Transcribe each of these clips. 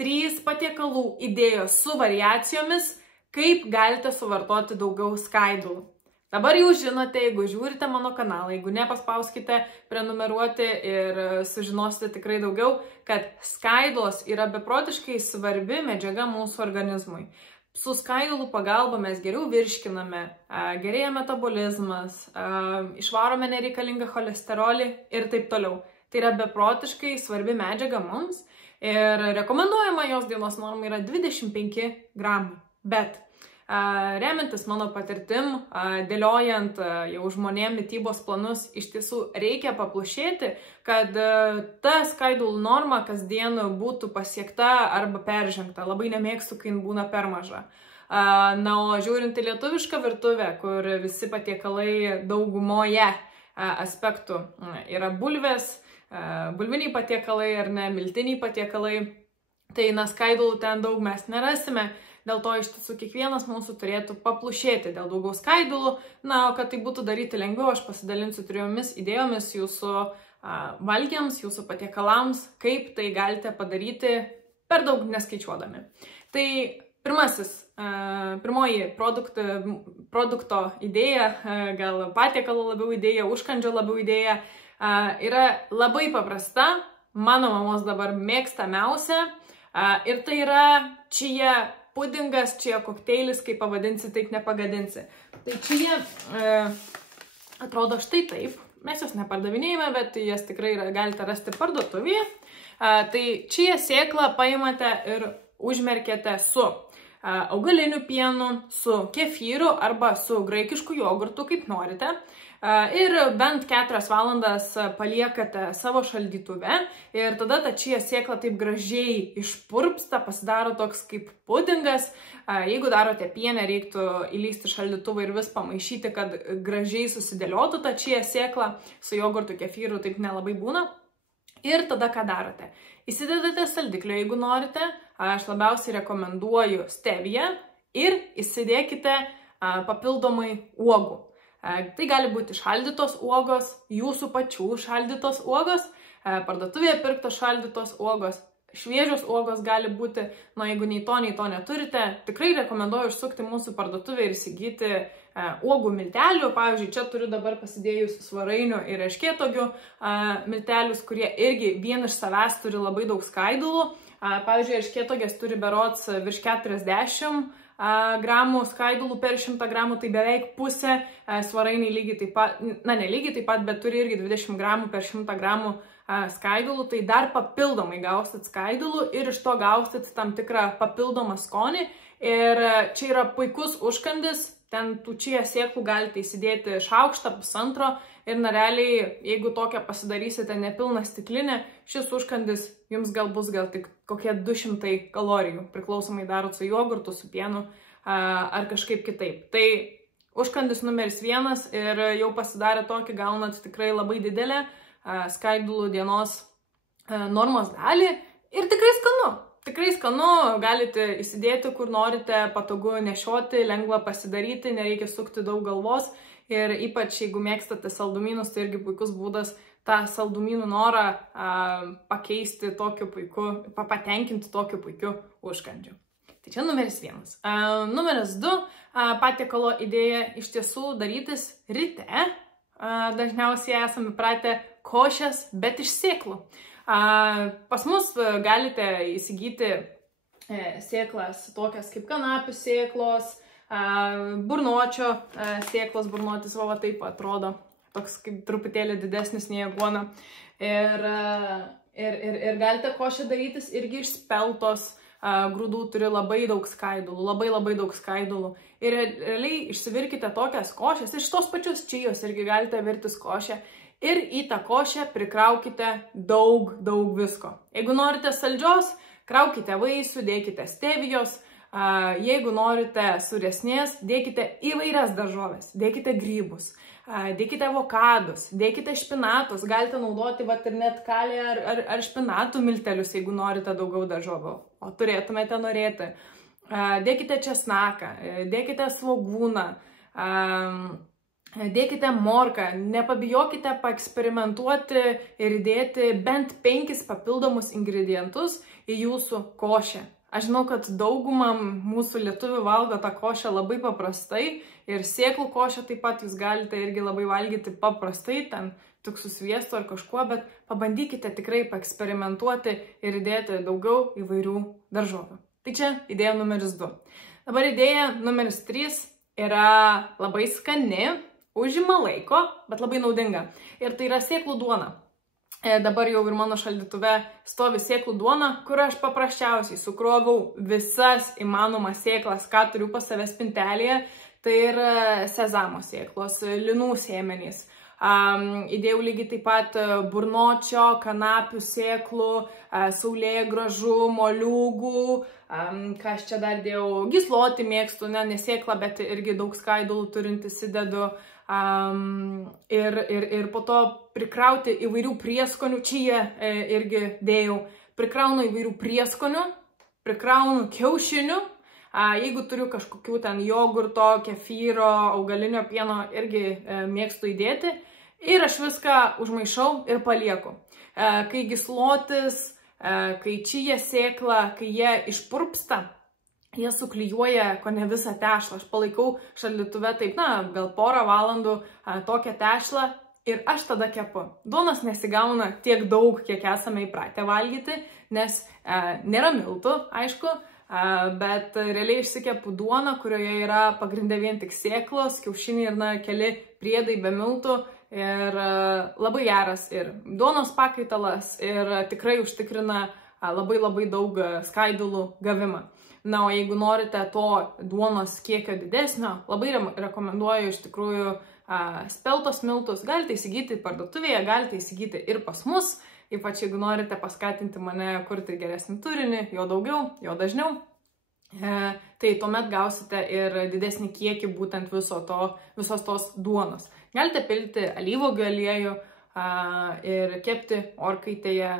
3 patiekalų idėjos su variacijomis, kaip galite suvartoti daugiau skaidulų. Dabar jau žinote, jeigu žiūrite mano kanalą, jeigu ne, paspauskite prenumeruoti ir sužinosite tikrai daugiau, kad skaidulos yra beprotiškai svarbi medžiaga mūsų organizmui. Su skaidulų pagalba mes geriau virškiname, gerėja metabolizmas, išvarome nereikalingą cholesterolį ir taip toliau. Tai yra beprotiškai svarbi medžiaga mums ir rekomenduojama jos dienos norma yra 25 gramų. Bet remiantis mano patirtim, dėliojant jau žmonėm mitybos planus, iš tiesų reikia paplušėti, kad ta skaidulų norma kasdien būtų pasiekta arba peržengta. Labai nemėgstu, kai būna per maža. Na, o žiūrint į lietuvišką virtuvę, kur visi patiekalai daugumoje aspektų yra bulvės, bulviniai patiekalai ar ne, miltiniai patiekalai, tai na, skaidulų ten daug mes nerasime. Dėl to iš tiesų kiekvienas mūsų turėtų paplušėti dėl daugiau skaidulų. Na, o kad tai būtų daryti lengviau, aš pasidalinsiu 3 idėjomis jūsų valgiams, jūsų patiekalams, kaip tai galite padaryti per daug neskaičiuodami. Tai pirmoji produkto idėja, gal patiekalo labiau idėja, užkandžio labiau idėja, yra labai paprasta, mano mamos dabar mėgstamiausia, ir tai yra čia pudingas, čia kokteilis, kaip pavadinsi, taip nepagadinsi. Tai čia atrodo štai taip. Mes jos nepardavinėjame, bet jas tikrai galite rasti parduotuvėje. Tai čia sėklą paimate ir užmerkėte su augaliniu pienu, su kefyru arba su graikišku jogurtu, kaip norite. Ir bent 4 valandas paliekate savo šaldytuve ir tada ta čia sėkla taip gražiai išpurpsta, pasidaro toks kaip pudingas. Jeigu darote pienę, reiktų įlysti šaldytuvą ir vis pamaišyti, kad gražiai susidėliotų ta čia sėkla, su jogurtu, kefyru taip nelabai būna. Ir tada ką darote? Įsidedate saldiklio, jeigu norite, aš labiausiai rekomenduoju steviją ir įsidėkite papildomai uogų. Tai gali būti šaldytos uogos, jūsų pačių šaldytos uogos, parduotuvėje pirktos šaldytos uogos, šviežios uogos gali būti, jeigu nei to neturite, tikrai rekomenduoju užsukti mūsų parduotuvę ir įsigyti uogų miltelių. Pavyzdžiui, čia turiu dabar pasidėjus svarainių ir erškėtogių miltelius, kurie irgi vien iš savęs turi labai daug skaidulų. Pavyzdžiui, erškėtogės turi berods virš 40 gramų skaidulų per 100 gramų, tai beveik pusė, svarainiai lygiai taip pat, ne lygiai taip pat, bet turi irgi 20 gramų per 100 gramų skaidulų, tai dar papildomai gausit skaidulų ir iš to gausit tam tikrą papildomą skonį. Ir čia yra puikus užkandis, ten tų čia sėklų galite įsidėti šaukštą, pusantro ir realiai, jeigu tokią pasidarysite nepilną stiklinę, šis užkandis jums bus tik kokie 200 kalorijų, priklausomai darot su jogurtu, su pienu ar kažkaip kitaip. Tai užkandis numeris 1 ir jau pasidarę tokį gaunat tikrai labai didelę skaidulų dienos normos dalį ir tikrai skanu. Tikrai skanu, galite įsidėti, kur norite, patogu nešioti, lengva pasidaryti, nereikia sukti daug galvos ir ypač jeigu mėgstate saldumynus, tai irgi puikus būdas tą saldumynų norą pakeisti tokiu puiku, patenkinti tokiu puikiu užkandžiu. Tai čia numeris 1. Numeris 2, patiekalo idėja iš tiesų darytis ryte. Dažniausiai esame pratę košės, bet iš sėklų. Pas mus galite įsigyti sėklas tokias kaip kanapių sėklos, burnočio sėklos, burnotis va taip atrodo, toks kaip truputėlį didesnis nei aguona. Ir galite košę darytis irgi iš speltos grūdų, turi labai daug skaidulų, labai daug skaidulų. Ir realiai išsivirkite tokias košės, iš tos pačios čijos irgi galite virtis košę. Ir į tą košę prikraukite daug visko. Jeigu norite saldžios, kraukite vaisių, dėkite stevijos. Jeigu norite suresnės, dėkite įvairias daržoves, dėkite grybus, dėkite avokadus, dėkite špinatus. Galite naudoti ir net kalį ar špinatų miltelius, jeigu norite daugiau daržovių, o turėtumėte norėti. Dėkite česnaką, dėkite svogūną. Dėkite morką, nepabijokite paeksperimentuoti ir įdėti bent 5 papildomus ingredientus į jūsų košę. Aš žinau, kad dauguma mūsų lietuvių valgo tą košę labai paprastai ir sėklų košę taip pat jūs galite irgi labai valgyti paprastai, ten tik su sviestu ar kažkuo, bet pabandykite tikrai paeksperimentuoti ir įdėti daugiau įvairių daržovių. Tai čia idėja numeris 2. Dabar idėja numeris 3 yra labai skani, užima laiko, bet labai naudinga. Ir tai yra sėklų duona. Dabar jau ir mano šaldytuve stovi sėklų duona, kur aš paprasčiausiai sukroviau visas įmanomas sėklas, ką turiu pas save spintelėje. Tai yra sezamo sėklos, linų sėmenys. Įdėjau lygiai taip pat burnočio, kanapių sėklų, saulėgrąžų, moliūgų, ką aš čia dar dėjau, gyslotį mėgstu, ne sėklą, bet irgi daug skaidulų turintis įdedu. Ir po to prikrauti įvairių prieskonių, čia irgi dėjau, prikraunu įvairių prieskonių, prikraunu kiaušinių, jeigu turiu kažkokių ten jogurto, kefyro, augalinio pieno, irgi mėgstu įdėti ir aš viską užmaišau ir palieku. Kai gyslotis, kai čia sėkla, kai jie išpurpsta, jie suklijuoja kone visą tešlą. Aš palaikau šaldytuve taip, gal porą valandų tokią tešlą ir aš tada kepu. Duonos nesigauna tiek daug, kiek esame įpratę valgyti, nes nėra miltų, aišku, bet realiai išsikepu duoną, kurioje yra pagrinde vien tik sėklos, kiaušiniai ir keli priedai be miltų ir labai geras ir duonos pakaitalas ir tikrai užtikrina labai daug skaidulų gavimą. Na, o jeigu norite to duonos kiekio didesnio, labai rekomenduoju iš tikrųjų speltos miltus. Galite įsigyti parduotuvėje, galite įsigyti ir pas mus, ypač jeigu norite paskatinti mane kurti geresnį turinį, jo daugiau, jo dažniau. Tai tuomet gausite ir didesnį kiekį būtent visos tos duonos. Galite pilti alyvuogių aliejų ir kepti orkaitėje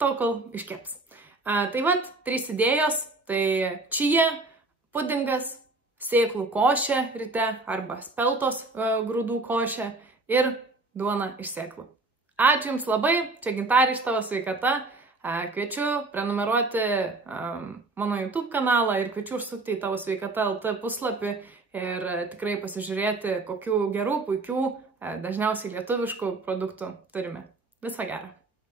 tol, kol iškeps. Tai vat, 3 idėjos. Tai čia pudingas, sėklų košė ryte arba speltos grūdų košė ir duona iš sėklų. Ačiū Jums labai, čia Gintarė iš Tavo sveikata. Kviečiu prenumeruoti mano YouTube kanalą ir kviečiu užsukti į Tavo sveikata LT puslapį ir tikrai pasižiūrėti, kokių gerų, puikių, dažniausiai lietuviškų produktų turime. Visą gerą.